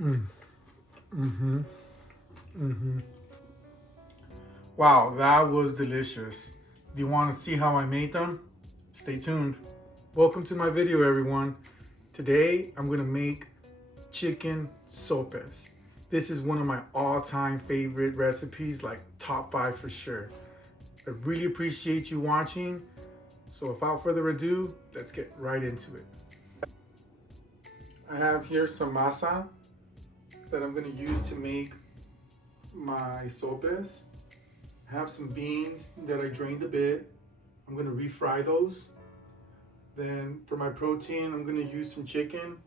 Mm. Mm-hmm. Mm-hmm. Wow, that was delicious. If you want to see how I made them, stay tuned. Welcome to my video, everyone. Today, I'm gonna make chicken sopes. This is one of my all-time favorite recipes, like top 5 for sure. I really appreciate you watching. So without further ado, let's get right into it. I have here some masa that I'm gonna use to make my sopes. I have some beans that I drained a bit. I'm gonna refry those. Then for my protein, I'm gonna use some chicken.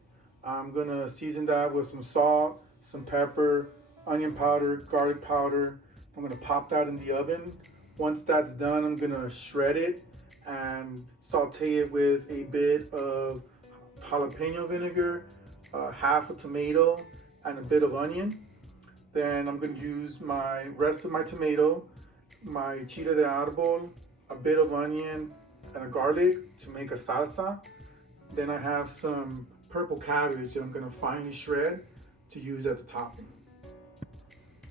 I'm gonna season that with some salt, some pepper, onion powder, garlic powder. I'm gonna pop that in the oven. Once that's done, I'm gonna shred it and saute it with a bit of jalapeño vinegar, half a tomato, and a bit of onion. Then I'm gonna use my rest of my tomato, my chile de árbol, a bit of onion, and a garlic to make a salsa. Then I have some purple cabbage that I'm gonna finely shred to use as a topping.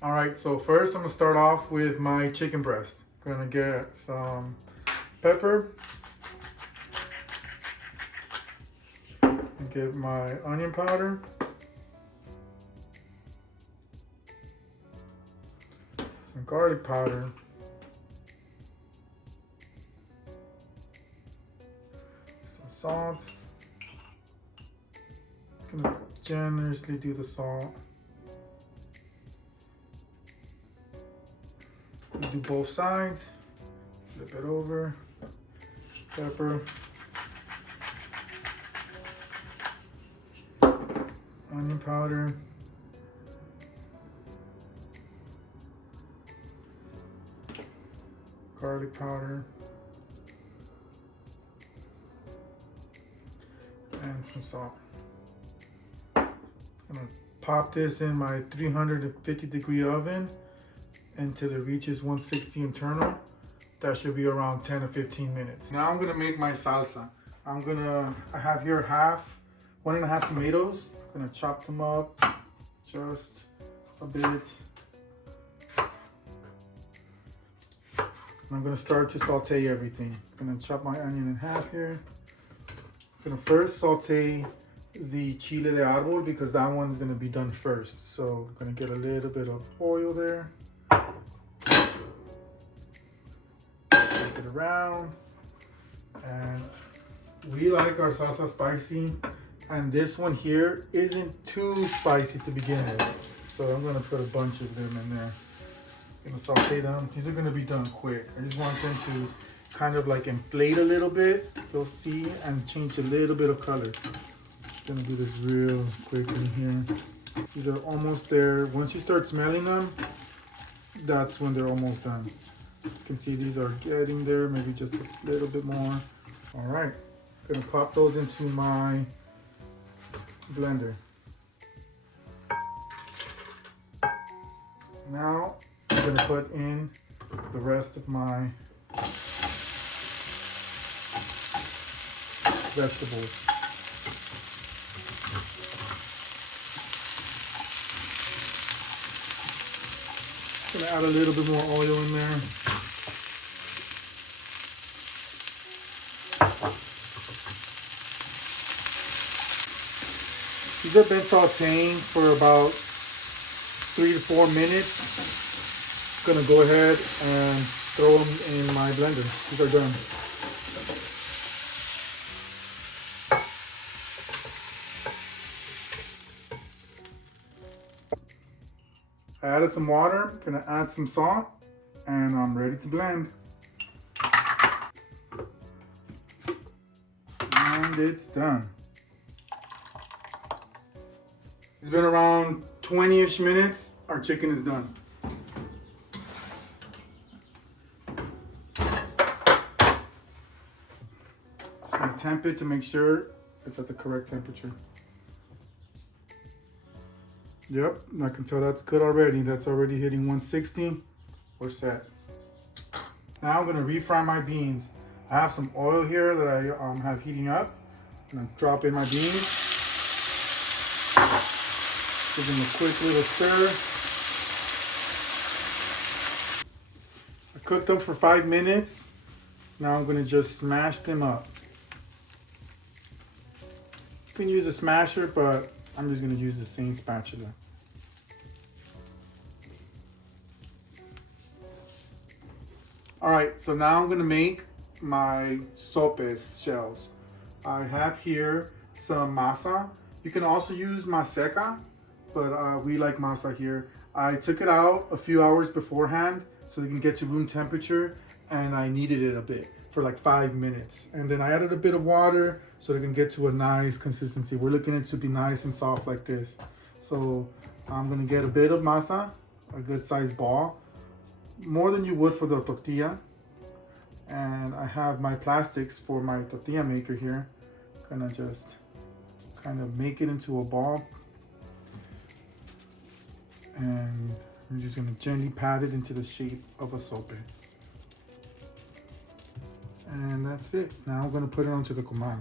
All right, so first I'm gonna start off with my chicken breast. I'm gonna get some pepper, and get my onion powder, some garlic powder, some salt. I'm gonna generously do the salt. Do both sides, flip it over, pepper, onion powder, garlic powder, and some salt. I'm gonna pop this in my 350-degree oven until it reaches 160 internal. That should be around 10 or 15 minutes. Now I'm gonna make my salsa. I have here 1.5 tomatoes. I'm gonna chop them up just a bit. I'm gonna start to saute everything. I'm gonna chop my onion in half here. I'm gonna first saute the chile de árbol because that one's gonna be done first. So I'm gonna get a little bit of oil there. Flip it around. And we like our salsa spicy. And this one here isn't too spicy to begin with. So I'm gonna put a bunch of them in there. I'm gonna saute them. These are gonna be done quick. I just want them to kind of like inflate a little bit. You'll see, and change a little bit of color. Gonna do this real quick in here. These are almost there. Once you start smelling them, that's when they're almost done. You can see these are getting there, maybe just a little bit more. All right, gonna pop those into my blender. Now I'm gonna put in the rest of my vegetables. Gonna add a little bit more oil in there. These have been sauteing for about 3 to 4 minutes. Gonna go ahead and throw them in my blender. These are done. I added some water, gonna add some salt, and I'm ready to blend. And it's done. It's been around 20-ish minutes. Our chicken is done. Just gonna temp it to make sure it's at the correct temperature. Yep, I can tell that's good already. That's already hitting 160. We're set. Now I'm gonna refry my beans. I have some oil here that I have heating up. I'm gonna drop in my beans. Give them a quick little stir. I cooked them for 5 minutes. Now I'm going to just smash them up. You can use a smasher, but I'm just going to use the same spatula. Alright, so now I'm going to make my sopes shells. I have here some masa. You can also use maseca, but we like masa here. I took it out a few hours beforehand so they can get to room temperature, and I kneaded it a bit for like 5 minutes. And then I added a bit of water so they can get to a nice consistency. We're looking it to be nice and soft like this. So I'm gonna get a bit of masa, a good sized ball, more than you would for the tortilla. And I have my plastics for my tortilla maker here. Gonna just kind of make it into a ball. And I'm just gonna gently pat it into the shape of a sope. And that's it. Now I'm gonna put it onto the comal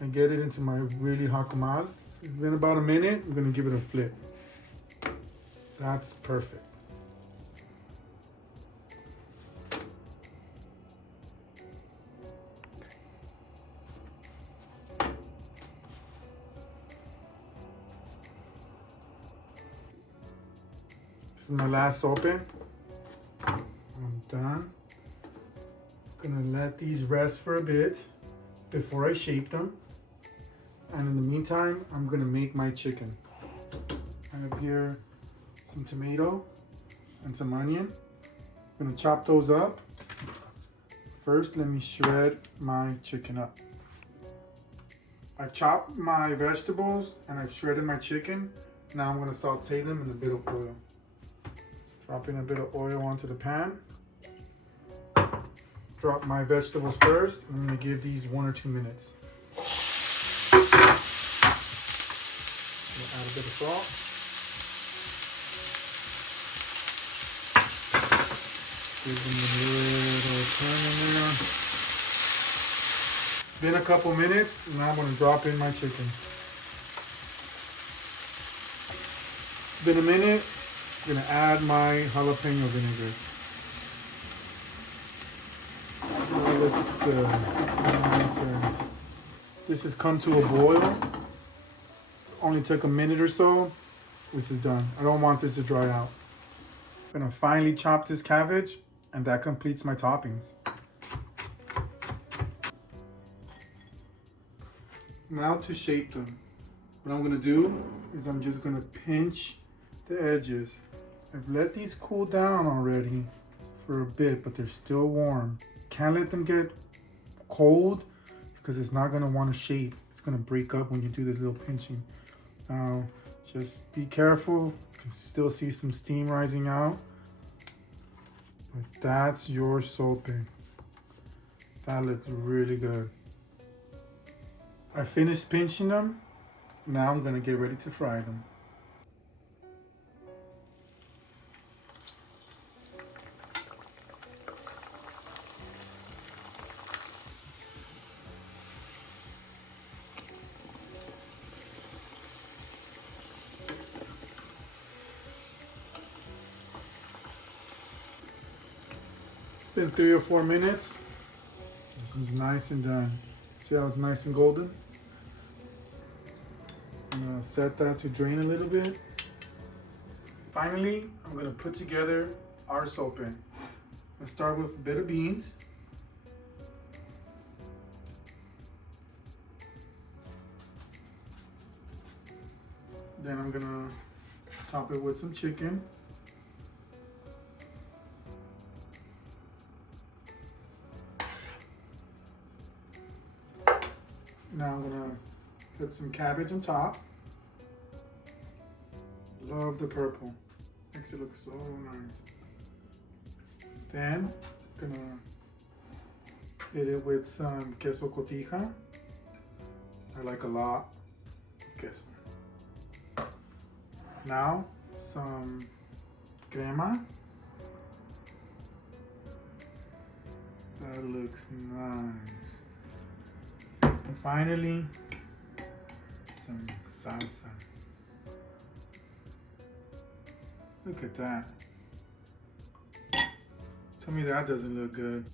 and get it into my really hot comal. It's been about a minute. I'm gonna give it a flip. That's perfect. This is my last sope. I'm done. Gonna let these rest for a bit before I shape them. And in the meantime, I'm gonna make my chicken. I have here some tomato and some onion. I'm gonna chop those up. First, let me shred my chicken up. I've chopped my vegetables and I've shredded my chicken. Now I'm gonna saute them in a bit of oil. Dropping a bit of oil onto the pan. Drop my vegetables first. I'm gonna give these 1 or 2 minutes. Add a bit of salt. Give them a little turn in there. Been a couple minutes. Now I'm gonna drop in my chicken. Been a minute. I'm gonna add my jalapeño vinegar. Looks good. This has come to a boil. Only took a minute or so. This is done. I don't want this to dry out. I'm gonna finely chop this cabbage, and that completes my toppings. Now to shape them. What I'm gonna do is I'm just gonna pinch the edges. I've let these cool down already for a bit, but they're still warm. Can't let them get cold because it's not gonna want to shape. It's gonna break up when you do this little pinching. Now, just be careful. You can still see some steam rising out. But that's your sope. That looks really good. I finished pinching them. Now I'm gonna get ready to fry them. Been 3 or 4 minutes. This one's nice and done. See how it's nice and golden? I'm gonna set that to drain a little bit. Finally, I'm gonna put together our sope. Let's start with a bit of beans. Then I'm gonna top it with some chicken. Now I'm gonna put some cabbage on top. Love the purple. Makes it look so nice. Then I'm gonna hit it with some queso Cotija. I like a lot of queso. Now some crema. That looks nice. And finally, some salsa. Look at that. Tell me that doesn't look good.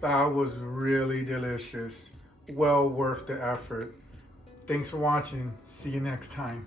That was really delicious. Well worth the effort. Thanks for watching. See you next time.